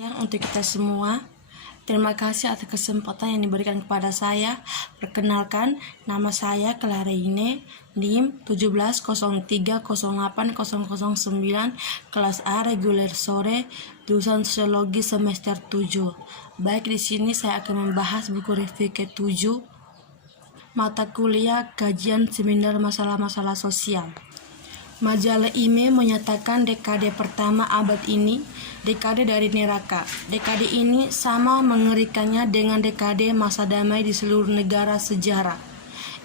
Untuk kita semua, terima kasih atas kesempatan yang diberikan kepada saya. Perkenalkan, nama saya Clarine, NIM 1703080009, kelas A reguler sore, jurusan Sosiologi semester 7. Baik, di sini saya akan membahas buku review ke-7, mata kuliah kajian seminar masalah-masalah sosial. Majalah IME menyatakan dekade pertama abad ini dekade dari neraka. Dekade ini sama mengerikannya dengan dekade masa damai di seluruh negara sejarah.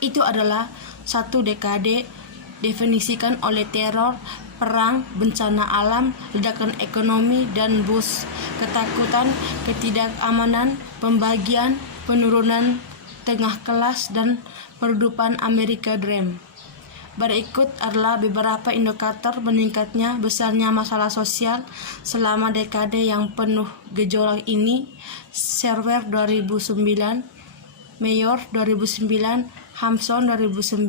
Itu adalah satu dekade definisikan oleh teror, perang, bencana alam, ledakan ekonomi, dan bus, ketakutan, ketidakamanan, pembagian, penurunan tengah kelas, dan peredupan Amerika Dream. Berikut adalah beberapa indikator meningkatnya besarnya masalah sosial selama dekade yang penuh gejolak ini. Server 2009, Mayor 2009, Hampson 2009.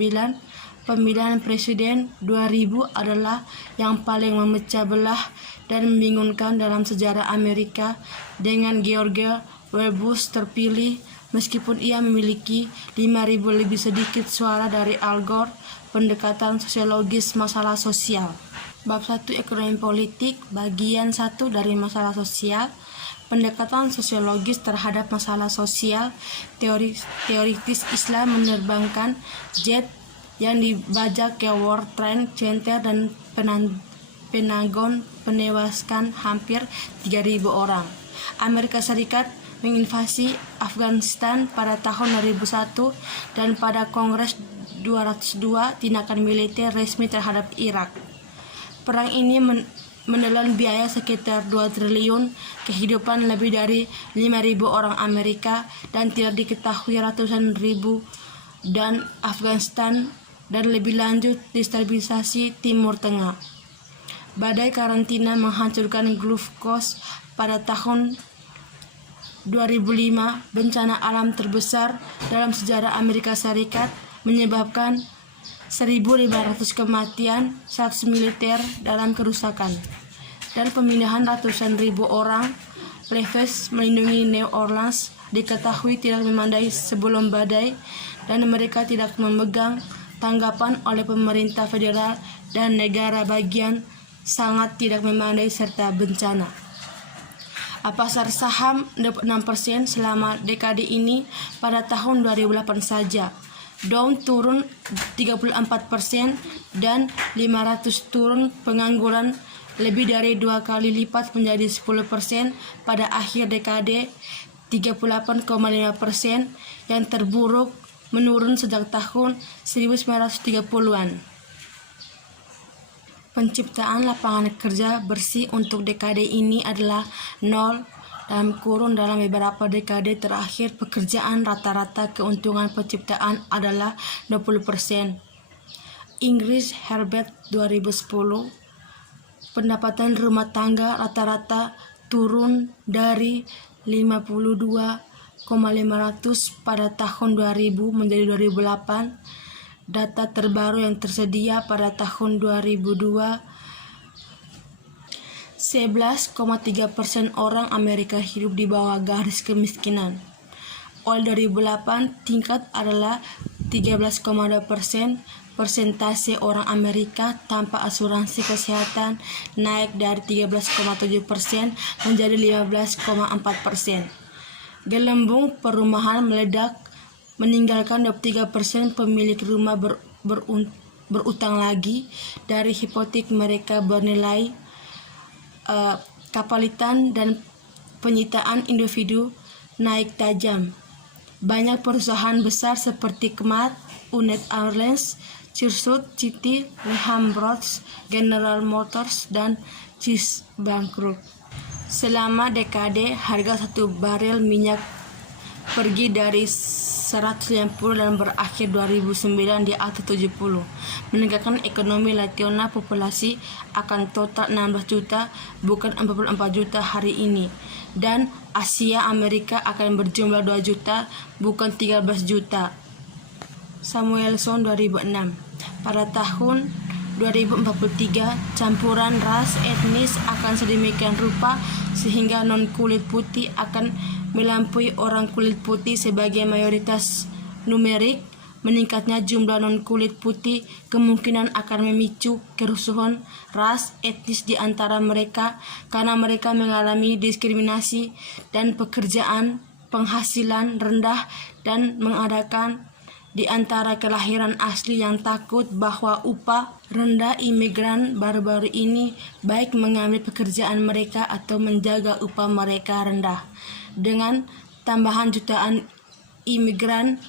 Pemilihan presiden 2000 adalah yang paling memecah belah dan membingungkan dalam sejarah Amerika, dengan George W. Bush terpilih meskipun ia memiliki 5.000 lebih sedikit suara dari Al Gore. Pendekatan sosiologis masalah sosial. Bab 1 Ekonomi Politik, bagian 1 dari masalah sosial. Pendekatan sosiologis terhadap masalah sosial. Teoritis Islam menerbangkan jet yang dibajak ke World Trade Center dan Pentagon menewaskan hampir 3.000 orang. Amerika Serikat menginvasi Afghanistan pada tahun 2001 dan pada Kongres 202 tindakan militer resmi terhadap Irak. Perang ini menelan biaya sekitar 2 triliun, kehidupan lebih dari 5.000 orang Amerika, dan tidak diketahui ratusan ribu dan Afghanistan, dan lebih lanjut destabilisasi Timur Tengah. Badai karantina menghancurkan Gulf Coast pada tahun 2005, bencana alam terbesar dalam sejarah Amerika Serikat, menyebabkan 1.500 kematian, 100 militer dalam kerusakan, dan pemindahan ratusan ribu orang. Leves melindungi New Orleans diketahui tidak memadai sebelum badai, dan mereka tidak memegang tanggapan oleh pemerintah federal dan negara bagian sangat tidak memadai serta bencana. Pasar saham 26% selama dekade ini pada tahun 2008 saja. Dow turun 34% dan 500 turun. Pengangguran lebih dari 2 kali lipat menjadi 10% pada akhir dekade, 38,5%, yang terburuk menurun sejak tahun 1930-an. Penciptaan lapangan kerja bersih untuk dekade ini adalah 0. Dalam beberapa dekade terakhir, pekerjaan rata-rata keuntungan penciptaan adalah 20%. Inggris Herbert 2010, pendapatan rumah tangga rata-rata turun dari 52,500 pada tahun 2000 menjadi 2008. Data terbaru yang tersedia pada tahun 2002, 11,3% orang Amerika hidup di bawah garis kemiskinan. Awal 2008 tingkat adalah 13,2%. Persentase orang Amerika tanpa asuransi kesehatan naik dari 13,7% menjadi 15,4%. Gelembung perumahan meledak, meninggalkan 23% pemilik rumah berutang lagi dari hipotek mereka bernilai. Kapalitan dan penyitaan individu naik tajam. Banyak perusahaan besar seperti Kmart, United Airlines, Circuit City, Lehman Brothers, General Motors, dan Chase bangkrut. Selama dekade, harga 1 barel minyak pergi dari 190 dan berakhir 2009 di atas 70, menegakkan ekonomi nasional populasi akan total 16 juta, bukan 44 juta hari ini, dan Asia Amerika akan berjumlah 2 juta, bukan 13 juta. Samuelson 2006. Pada tahun 2043, campuran ras etnis akan sedemikian rupa sehingga non-kulit putih akan melampaui orang kulit putih sebagai mayoritas numerik. Meningkatnya jumlah non-kulit putih kemungkinan akan memicu kerusuhan ras etnis di antara mereka karena mereka mengalami diskriminasi dan pekerjaan penghasilan rendah dan mengadakan di antara kelahiran asli yang takut bahwa upah rendah imigran baru-baru ini baik mengambil pekerjaan mereka atau menjaga upah mereka rendah. Dengan tambahan jutaan imigran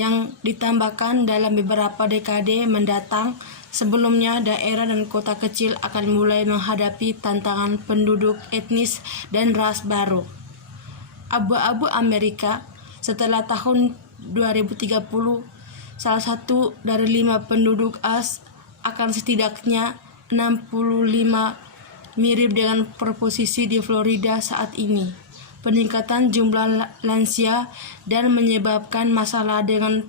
yang ditambahkan dalam beberapa dekade mendatang, sebelumnya daerah dan kota kecil akan mulai menghadapi tantangan penduduk etnis dan ras baru. Abu-abu Amerika setelah tahun 2030, salah satu dari 5 penduduk AS akan setidaknya 65 mirip dengan proposisi di Florida saat ini. Peningkatan jumlah lansia dan menyebabkan masalah dengan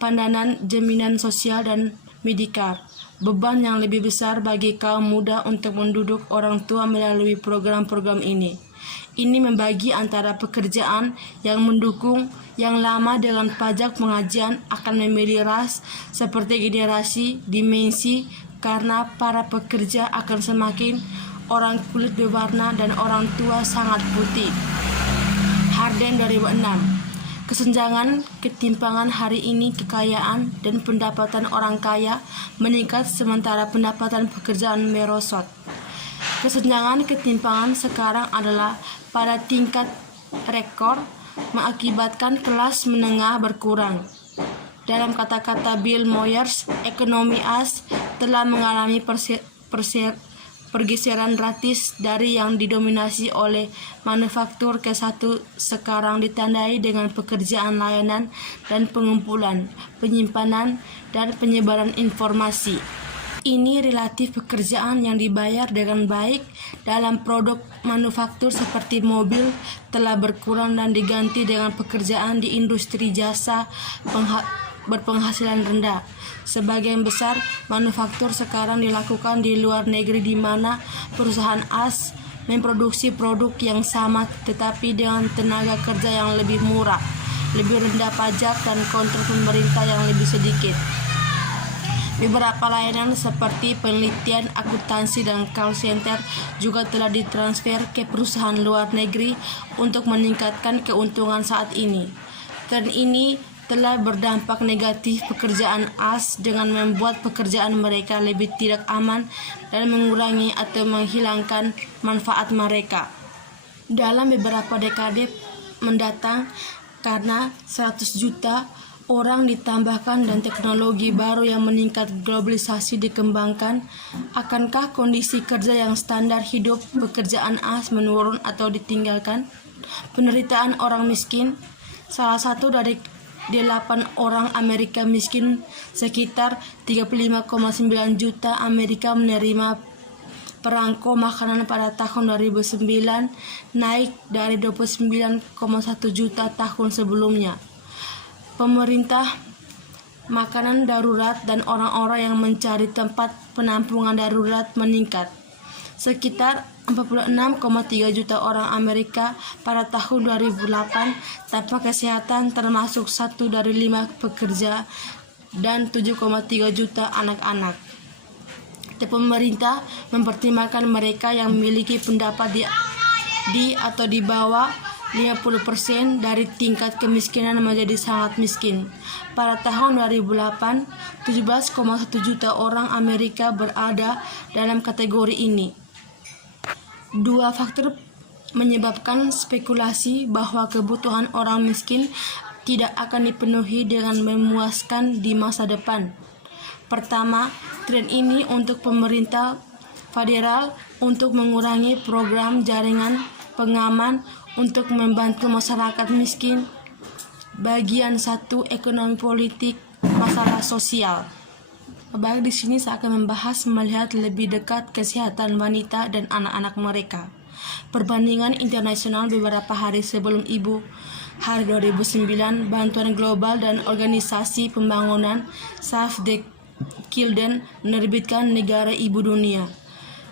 pendanaan jaminan sosial dan Medicare. Beban yang lebih besar bagi kaum muda untuk menduduk orang tua melalui program-program ini. Ini membagi antara pekerjaan yang mendukung yang lama dengan pajak pengajian akan memilih ras seperti generasi dimensi karena para pekerja akan semakin orang kulit berwarna dan orang tua sangat putih. Harden 2006. Kesenjangan ketimpangan hari ini kekayaan dan pendapatan orang kaya meningkat sementara pendapatan pekerjaan merosot. Kesenjangan ketimpangan sekarang adalah pada tingkat rekor mengakibatkan kelas menengah berkurang. Dalam kata-kata Bill Moyers, ekonomi AS telah mengalami pergeseran drastis dari yang didominasi oleh manufaktur ke satu sekarang ditandai dengan pekerjaan layanan dan pengumpulan, penyimpanan, dan penyebaran informasi. Ini relatif pekerjaan yang dibayar dengan baik dalam produk manufaktur seperti mobil telah berkurang dan diganti dengan pekerjaan di industri jasa berpenghasilan rendah. Sebagian besar manufaktur sekarang dilakukan di luar negeri di mana perusahaan AS memproduksi produk yang sama tetapi dengan tenaga kerja yang lebih murah, lebih rendah pajak dan kontrol pemerintah yang lebih sedikit. Beberapa layanan seperti penelitian, akuntansi, dan call center juga telah ditransfer ke perusahaan luar negeri untuk meningkatkan keuntungan saat ini. Tren ini telah berdampak negatif pekerjaan AS dengan membuat pekerjaan mereka lebih tidak aman dan mengurangi atau menghilangkan manfaat mereka. Dalam beberapa dekade mendatang, karena 100 juta orang ditambahkan dan teknologi baru yang meningkat globalisasi dikembangkan, akankah kondisi kerja yang standar hidup pekerjaan AS menurun atau ditinggalkan? Penderitaan orang miskin, salah satu dari 8 orang Amerika miskin, sekitar 35,9 juta Amerika menerima perangko makanan pada tahun 2009, naik dari 29,1 juta tahun sebelumnya. Pemerintah, makanan darurat, dan orang-orang yang mencari tempat penampungan darurat meningkat. Sekitar 46,3 juta orang Amerika pada tahun 2008 tanpa kesehatan, termasuk 1 dari 5 pekerja dan 7,3 juta anak-anak. Pemerintah mempertimbangkan mereka yang memiliki pendapat di atau di bawah 50% dari tingkat kemiskinan menjadi sangat miskin. Pada tahun 2008, 17,1 juta orang Amerika berada dalam kategori ini. 2 faktor menyebabkan spekulasi bahwa kebutuhan orang miskin tidak akan dipenuhi dengan memuaskan di masa depan. Pertama, tren ini untuk pemerintah federal untuk mengurangi program jaringan pengaman untuk membantu masyarakat miskin. Bagian 1, ekonomi politik, masalah sosial. Baik, di sini saya akan membahas melihat lebih dekat kesehatan wanita dan anak-anak mereka. Perbandingan internasional beberapa hari sebelum Ibu Hari 2009, Bantuan Global dan Organisasi Pembangunan Save the Kilden menerbitkan Negara Ibu Dunia.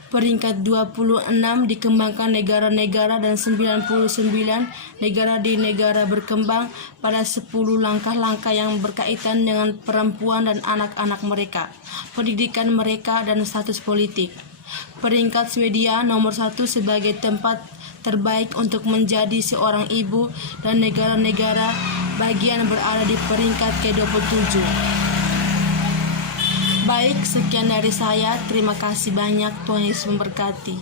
Peringkat 26 dikembangkan negara-negara dan 99 negara di negara berkembang pada 10 langkah-langkah yang berkaitan dengan perempuan dan anak-anak mereka, pendidikan mereka, dan status politik. Peringkat Swedia nomor 1 sebagai tempat terbaik untuk menjadi seorang ibu, dan negara-negara bagian berada di peringkat ke-27. Baik, sekian dari saya. Terima kasih banyak. Tuhan Yesus memberkati.